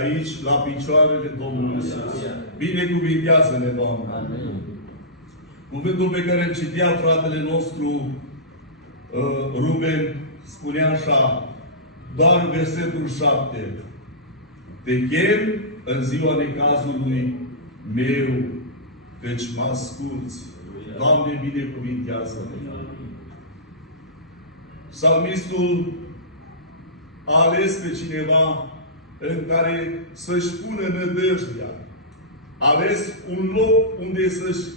aici, la picioarele Domnului Iisus. Binecuvintează-ne, Doamne! Amin. Cuvântul pe care îl citea fratele nostru Ruben spunea așa, doar versetul 7. Te chem în ziua necazului meu, căci mă asculți. Doamne, binecuvintează-ne! Psalmistul a ales pe cineva în care să-și pună nădăjdea. A ales un loc unde să-și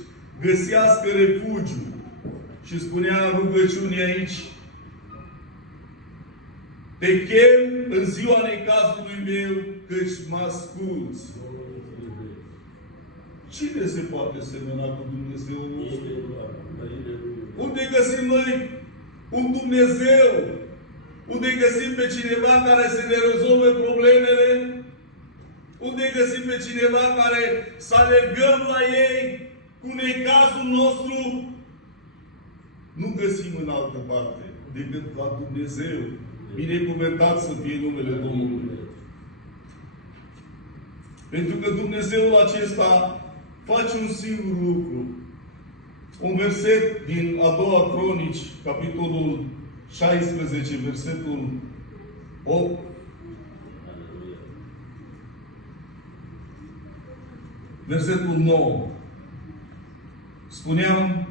găsească refugiu. Și spunea în rugăciune aici, te chem în ziua necazului meu, căci mă asculți. Cine se poate semăna cu Dumnezeu nostru? Unde găsim noi un Dumnezeu? Unde găsim pe cineva care să ne rezolve problemele? Unde găsim pe cineva care să alergăm la ei cu necazul nostru? Nu găsim în altă parte decât la Dumnezeu. Binecuvântat să fie numele Domnului. Pentru că Dumnezeul acesta face un singur lucru. Un verset din a doua Cronici, capitolul 16, versetul 8. Versetul 9. Spuneam,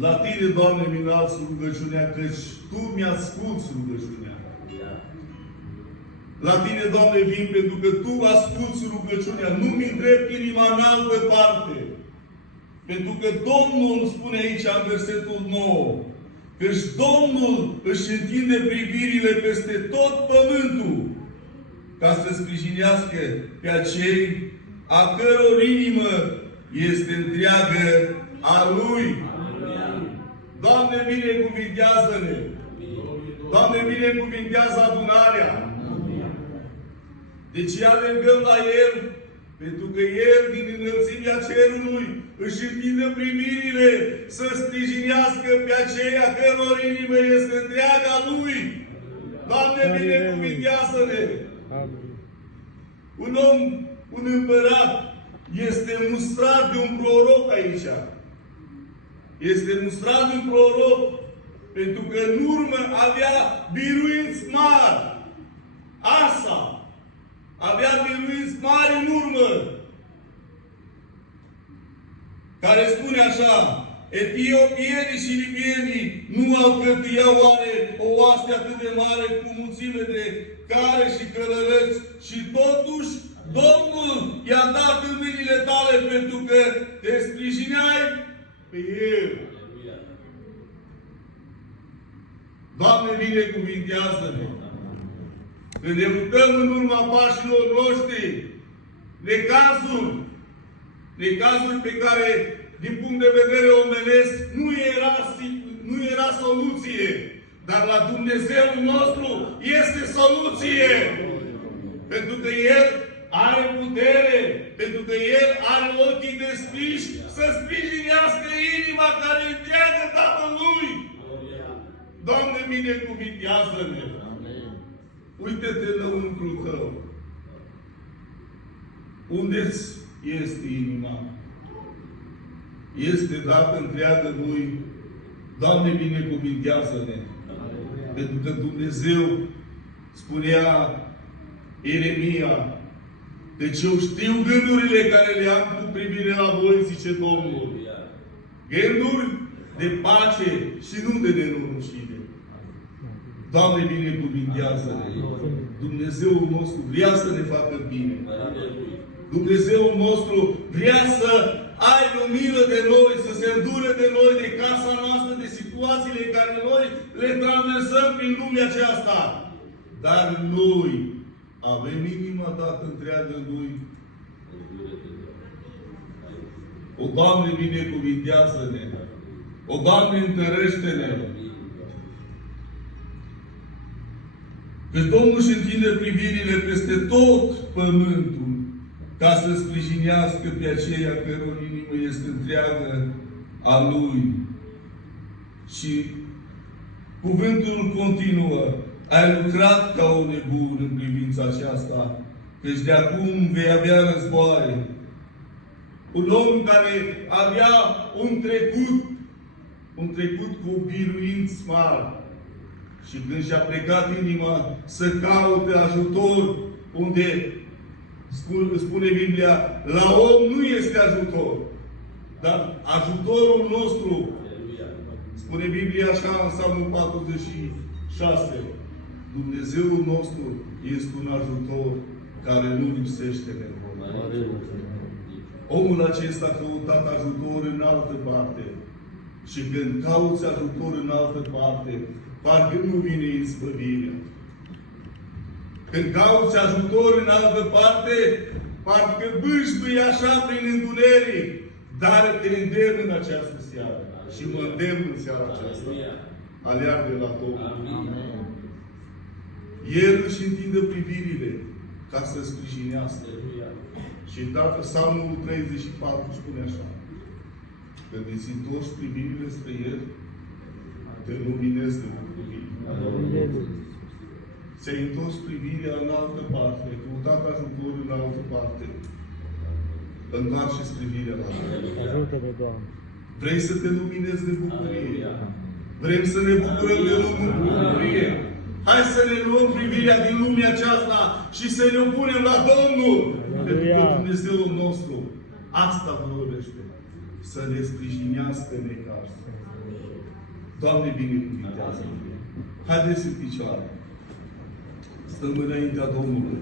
la Tine, Doamne, mi-înalți rugăciunea, căci Tu mi-asculți rugăciunea. La Tine, Doamne, vin pentru că Tu asculți rugăciunea. Nu-mi îndrept inima în altă parte. Pentru că Domnul spune aici în versetul 9, căci Domnul își întinde privirile peste tot pământul ca să sprijinească pe acei a căror inimă este întreagă a Lui. Doamne, binecuvintează-ne! Doamne, binecuvintează adunarea! Deci alergăm la El, pentru că El, din înălțimea cerului, își întinde privirile să sprijinească pe aceia căror inimă este întreaga Lui. Doamne, binecuvintează-ne! Un om, un împărat, este mustrat de un proroc aici. Este mustrat de un proroc pentru că în urmă avea biruinți mari. Asa avea biruinți mari în urmă, care spune așa, etiopienii și libienii nu au cătuia oare o oaste atât de mare cu mulțime de care și călărăți și totuși Domnul i-a dat în mâinile tale pentru că te sprijineai pe El. Doamne, binecuvintează-ne! Când ne uităm în urma pașilor noștri, necazul pe care, din punct de vedere omenesc, nu era soluție. Dar la Dumnezeul nostru este soluție. Pentru că El are putere, pentru că El are ochii deschiși să sprijinească inima care întreagă Tatălui. Doamne, binecuvintează-ne! Uite-te înăuntrul tău. Unde-ți este inima? Este dată întreagă Lui. Doamne, binecuvintează-ne! Pentru că Dumnezeu spunea Ieremia, deci eu știu gândurile care le am cu privire la voi, zice Domnul. Gânduri de pace și nu de nenorocire. Doamne, binecuvintează-ne! Dumnezeul nostru vrea să ne facă bine. Dumnezeul nostru vrea să aibă milă de noi, să se îndure de noi, de casa noastră, de situațiile în care noi le traversăm prin lumea aceasta. Dar noi avem inima dată întreagă Lui. O, Doamne, binecuvintează-ne! O, Doamne, întărește-ne! Că Domnul își întinde privirile peste tot pământul ca să sprijinească pe aceia căror inimă este întreagă a Lui. Și cuvântul continuă. ai lucrat ca un nebun în privința aceasta, căci de acum vei avea războaie. Un om care avea un trecut cu biruinți mari. Și când și-a plecat inima să caute ajutor, unde spune Biblia, la om nu este ajutor, dar ajutorul nostru, spune Biblia așa în Psalmul 46, Dumnezeul nostru este un ajutor care nu lipsește nevoie. Omul acesta a căutat ajutor în altă parte. Și când cauți ajutor în altă parte, parcă nu vine izbăvirea. Când cauți ajutor în altă parte, parcă bâșbâi așa prin întuneric. Dar te îndemn în această seară. Și mă îndemn în seara aceasta. Aleargă la Domnul. El își întindă privirile ca să sprijinească. Și Psalmul 34 spune așa. Când îți întorci privirile spre El, te luminezi de bucurie. Ți-ai întors privirea în altă parte, ai căutat ajutor în altă parte. Întoarce-ți privirea la El. Ajută-ne, Doamne! Vrei să te luminezi de bucurie? Vrem să ne bucurăm de bucurie? Hai să ne luăm privirea din lumea aceasta și să ne punem la Domnul! Pentru că Dumnezeul nostru asta vorbește. Să ne sprijinească în necaz. Doamne, binecuvintează! Haideți în picioare. Stăm înaintea Domnului.